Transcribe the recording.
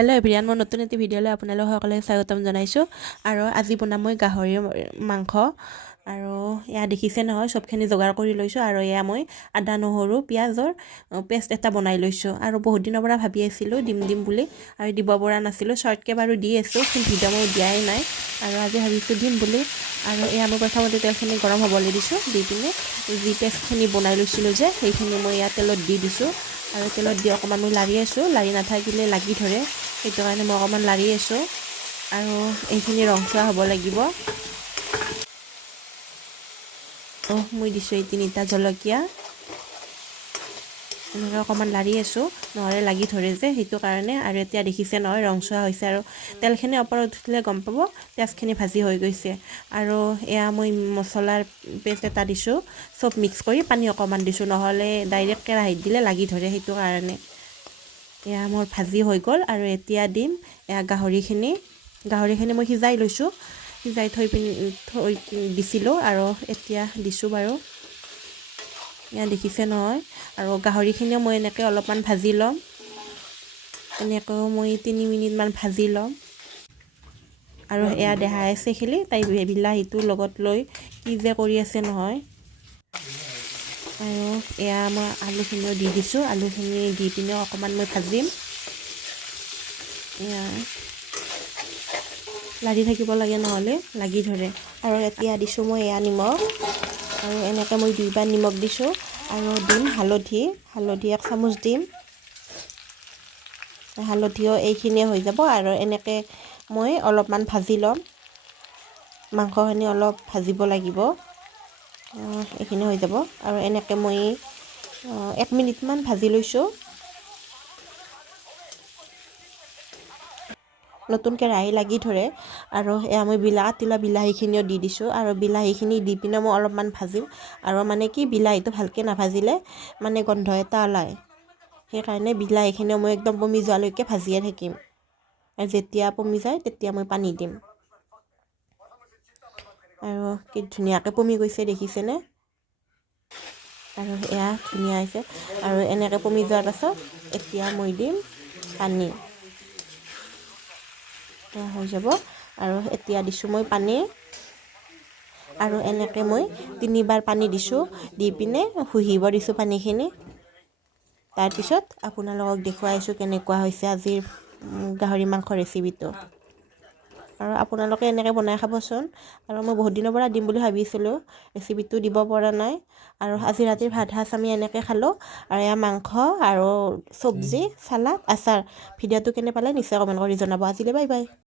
Hello' everyone, মই নতুন এটি ভিডিঅ'লৈ আপোনালোক সকলোকে স্বাগতম জনাইছোঁ। আৰু আজি বনাম মই গাহৰি মাংস। আৰু এয়া দেখিছে নহয়, চবখিনি যোগাৰ কৰি লৈছোঁ। আৰু এয়া মই আদা নহৰু পিঁয়াজৰ পেষ্ট এটা বনাই লৈছোঁ। আৰু বহুত দিনৰ পৰা ভাবি আছিলোঁ দিম বুলি, আৰু দিব পৰা নাছিলোঁ। শ্বৰ্টকৈ বাৰু দি আছোঁ, কিন্তু ভিডিঅ' মই দিয়াই নাই। আৰু আজি ভাবিছোঁ দিম বুলি। আৰু এয়া মই প্ৰথমতে তেলখিনি গৰম হ'বলৈ দিছোঁ। দি পিনে যি পেষ্টখিনি বনাই লৈছিলোঁ যে, সেইখিনি মই ইয়াত তেলত দি দিছোঁ। আৰু তেলত দি অকণমান মই লাৰি আছোঁ। লাৰি নাথাকিলে লাগি ধৰে, সেইটো কাৰণে মই অকণমান লাৰি আছোঁ। আৰু এইখিনি ৰংচোৱা হ'ব লাগিব। মই দিছোঁ এই 3টা জলকীয়া। এনেকৈ অকণমান লাৰি আছোঁ, নহ'লে লাগি ধৰে যে, সেইটো কাৰণে। আৰু এতিয়া দেখিছে নহয়, ৰংচোৱা হৈছে। আৰু তেলখিনি ওপৰত উঠিলে গম পাব পিঁয়াজখিনি ভাজি হৈ গৈছে। আৰু এয়া মই মছলাৰ পেষ্ট এটা দিছোঁ, চব মিক্স কৰি পানী অকণমান দিছোঁ, নহ'লে ডাইৰেক্ট কেৰাহীত দিলে লাগি ধৰে, সেইটো কাৰণে। এয়া মোৰ ভাজি হৈ গ'ল। আৰু এতিয়া দিম এয়া গাহৰিখিনি মই সিজাই লৈছোঁ, সিজাই থৈ দিছিলোঁ। আৰু এতিয়া দিছোঁ বাৰু, এয়া দেখিছে নহয়। আৰু গাহৰিখিনিও মই এনেকৈ অলপমান ভাজি ল'ম। এনেকৈও মই 3 মিনিটমান ভাজি ল'ম। আৰু এয়া দেখাই আছে খেলি তাই বিলাহীটোৰ লগত লৈ কি যে কৰি আছে নহয়। আৰু এয়া মই আলুখিনিও দি দিছোঁ। আলুখিনি দি পিনে অকণমান মই ভাজিম। এয়া লাৰি থাকিব লাগে, নহ'লে লাগি ধৰে। আৰু এতিয়া দিছোঁ মই এয়া নিমখ। আৰু এনেকৈ মই 2বাৰ নিমখ দিছোঁ। আৰু দিম হালধি 1 চামুচ দিম। হালধিও এইখিনিয়ে হৈ যাব। আৰু এনেকৈ মই অলপমান ভাজি ল'ম। মাংসখিনি অলপ ভাজিব লাগিব, এইখিনি হৈ যাব। আৰু এনেকৈ মই 1 মিনিটমান ভাজি লৈছোঁ। নতুন কেৰাহী লাগি ধৰে। আৰু এয়া মই কাটি লোৱা বিলাহীখিনিও দি দিছোঁ। আৰু বিলাহীখিনি দি পিনে মই অলপমান ভাজিম। আৰু মানে কি, বিলাহীটো ভালকৈ নাভাজিলে মানে গোন্ধ এটা ওলায়, সেইকাৰণে বিলাহীখিনিও মই একদম পমি যোৱালৈকে ভাজিয়ে থাকিম। আৰু যেতিয়া পমি যায় তেতিয়া মই পানী দিম। আৰু কি ধুনীয়াকৈ পমি গৈছে, দেখিছেনে? আৰু এয়া ধুনীয়া হৈছে। আৰু এনেকৈ পমি যোৱাৰ পাছত এতিয়া মই দিম পানী। হৈ যাব। আৰু এতিয়া দিছোঁ মই পানী। আৰু এনেকৈ মই 3বাৰ পানী দিছোঁ, দি পিনে শুহিব দিছোঁ পানীখিনি। তাৰপিছত আপোনালোকক দেখুৱাইছোঁ কেনেকুৱা হৈছে আজিৰ গাহৰি মাংস ৰেচিপিটো। আৰু আপোনালোকে এনেকৈ বনাই খাবচোন। আৰু মই বহুত দিনৰ পৰা দিম বুলি ভাবিছিলোঁ, ৰেচিপিটো দিব পৰা নাই। আৰু আজি ৰাতিৰ ভাত সাজ আমি এনেকৈ খালোঁ। আৰু এয়া মাংস আৰু চব্জি, চালাড, আচাৰ। ভিডিঅ'টো কেনে পালে নিশ্চয় কমেণ্ট কৰি জনাব। আজিলৈ বাই বাই।